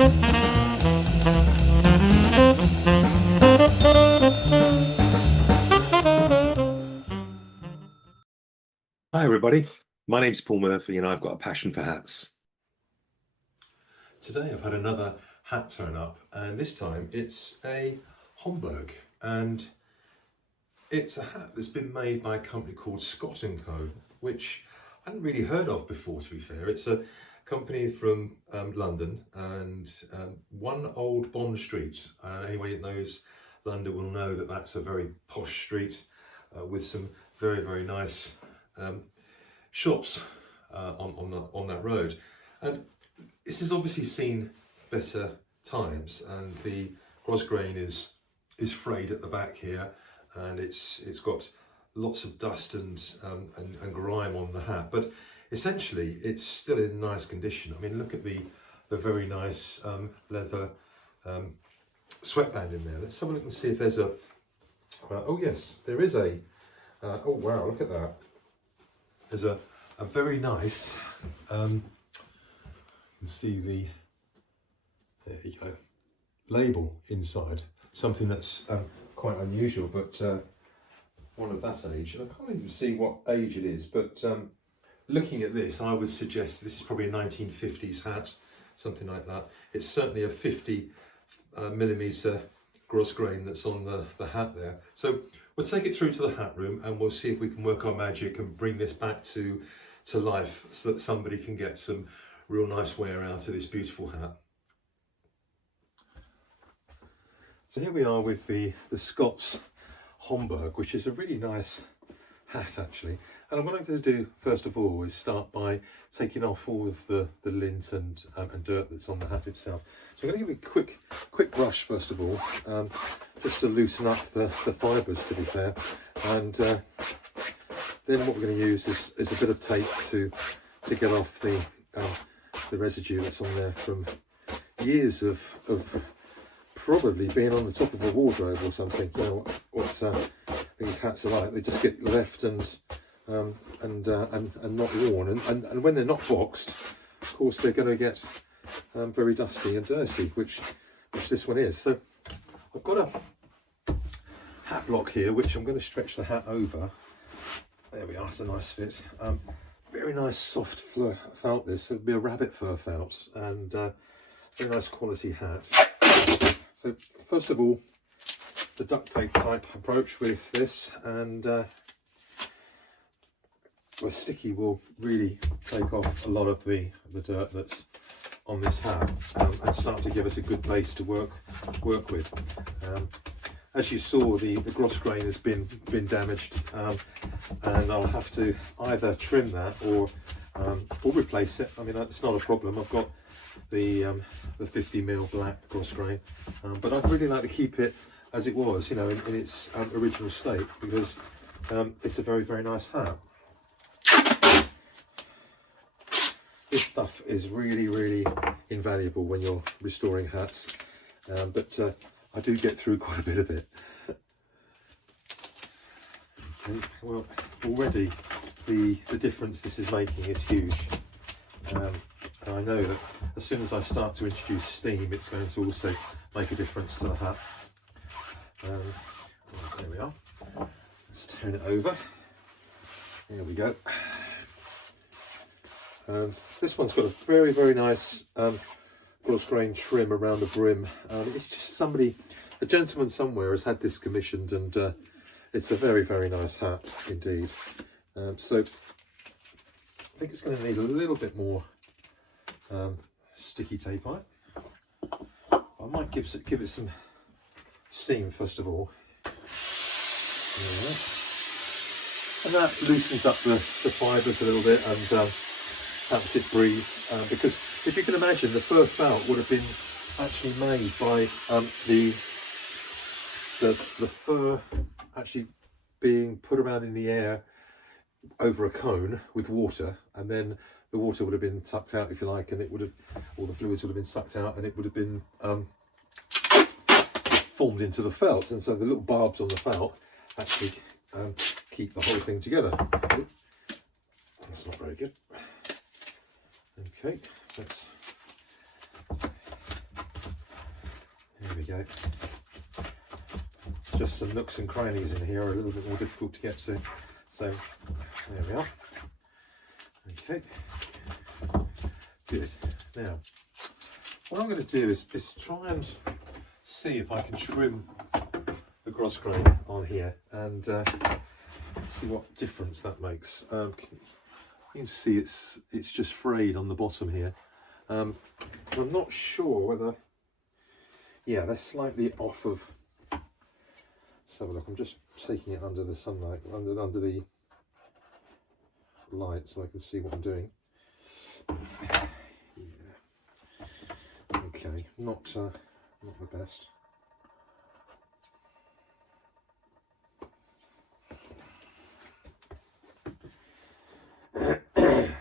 Hi everybody, my name's Paul Murphy and I've got a passion for hats. Today I've had another hat turn up, and this time it's a Homburg, and it's a hat that's been made by a company called Scott&Co, which I hadn't really heard of before, to be fair. It's a company from London, and 1 Old Bond Street. Anybody that knows London will know that that's a very posh street with some very, very nice shops on that road. And this has obviously seen better times, and the grosgrain is frayed at the back here, and it's got lots of dust and grime on the hat, but essentially it's still in nice condition. I mean, look at the very nice leather sweatband in there. Let's have a look and see if there's a oh yes, there is a oh wow, look at that. There's a very nice you can see the, there you go, label inside, something that's quite unusual, but one of that age. And I can't even see what age it is, but looking at this, I would suggest this is probably a 1950s hat, something like that. It's certainly a 50 millimeter grosgrain that's on the hat there. So we'll take it through to the hat room and we'll see if we can work our magic and bring this back to life so that somebody can get some real nice wear out of this beautiful hat. So here we are with the Scott's Homburg, which is a really nice hat actually. And what I'm going to do first of all is start by taking off all of the lint and dirt that's on the hat itself. So I'm going to give it a quick brush first of all, just to loosen up the fibres, to be fair. And then what we're going to use is a bit of tape to get off the residue that's on there from years of probably being on the top of a wardrobe or something. You know what these hats are like. They just get left and not worn, and when they're not boxed, of course they're going to get very dusty and dirty, which this one is. So I've got a hat block here which I'm going to stretch the hat over. There we are, it's a nice fit. Very nice soft felt this. It'll be a rabbit fur felt, and very nice quality hat. So first of all, the duct tape type approach with this, and the sticky will really take off a lot of the dirt that's on this hat, and start to give us a good base to work with. As you saw, the grosgrain has been damaged, and I'll have to either trim that or replace it. I mean, that's not a problem. I've got the 50mm black grosgrain, but I'd really like to keep it as it was, you know, in its original state, because it's a very, very nice hat. This stuff is really, really invaluable when you're restoring hats, but I do get through quite a bit of it. Okay, well, already the difference this is making is huge, and I know that as soon as I start to introduce steam, it's going to also make a difference to the hat. There we are. Let's turn it over. There we go. And this one's got a very, very nice grosgrain trim around the brim. It's just a gentleman somewhere has had this commissioned, and it's a very, very nice hat indeed. So I think it's going to need a little bit more sticky tape on it. I might give it some steam first of all. And that loosens up the fibres a little bit, and helps it breathe, because if you can imagine, the fur felt would have been actually made by the fur actually being put around in the air over a cone with water, and then the water would have been sucked out, if you like, and it would have, all the fluids would have been sucked out, and it would have been formed into the felt, and so the little barbs on the felt actually keep the whole thing together. That's not very good. Okay, let's go. Just some nooks and crannies in here are a little bit more difficult to get to. So there we are. Okay, good. Now, what I'm going to do is try and see if I can trim the gross grain on here and see what difference that makes. You can see it's just frayed on the bottom here. I'm not sure whether, yeah, they're slightly off of. Let's have a look. I'm just taking it under the sunlight, under the light, so I can see what I'm doing. Yeah. Okay, not the best.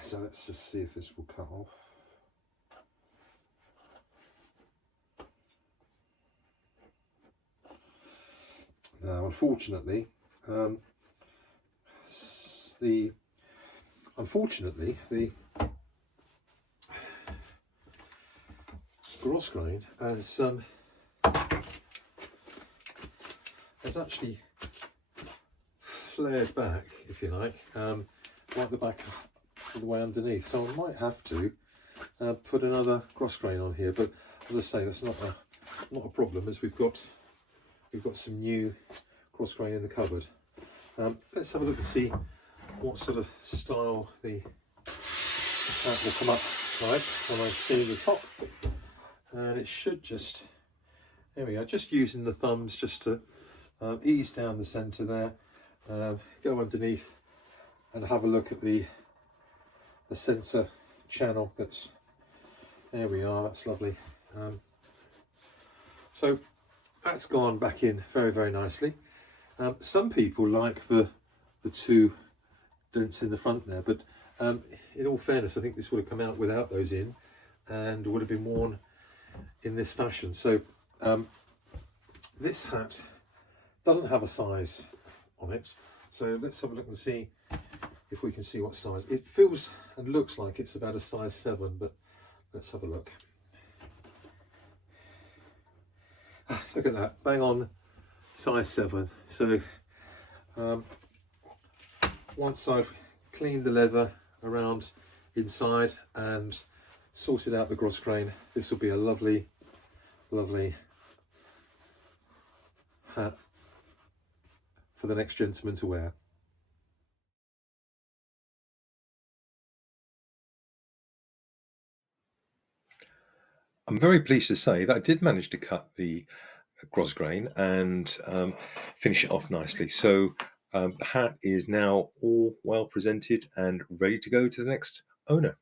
So let's just see if this will cut off. Now, unfortunately, the gross grain has actually flared back, if you like, right the back all the way underneath. So I might have to put another gross grain on here. But as I say, that's not a problem, as we've got some new gross grain in the cupboard. Let's have a look and see what sort of style the hat will come up like when I see the top. And it should just, there we go, just using the thumbs just to ease down the centre there, go underneath and have a look at the centre channel. That's, there we are, that's lovely. So that's gone back in very, very nicely. Some people like the two dents in the front there, but in all fairness, I think this would have come out without those in and would have been worn in this fashion. So this hat doesn't have a size on it, so let's have a look and see if we can see what size. It feels and looks like it's about a size 7, but let's have a look. Look at that, bang on size 7. So once I've cleaned the leather around inside and sorted out the gross grain, this will be a lovely, lovely hat for the next gentleman to wear. I'm very pleased to say that I did manage to cut the gross grain and finish it off nicely. So the hat is now all well presented and ready to go to the next owner.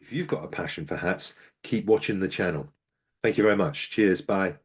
If you've got a passion for hats, keep watching the channel. Thank you very much. Cheers. Bye.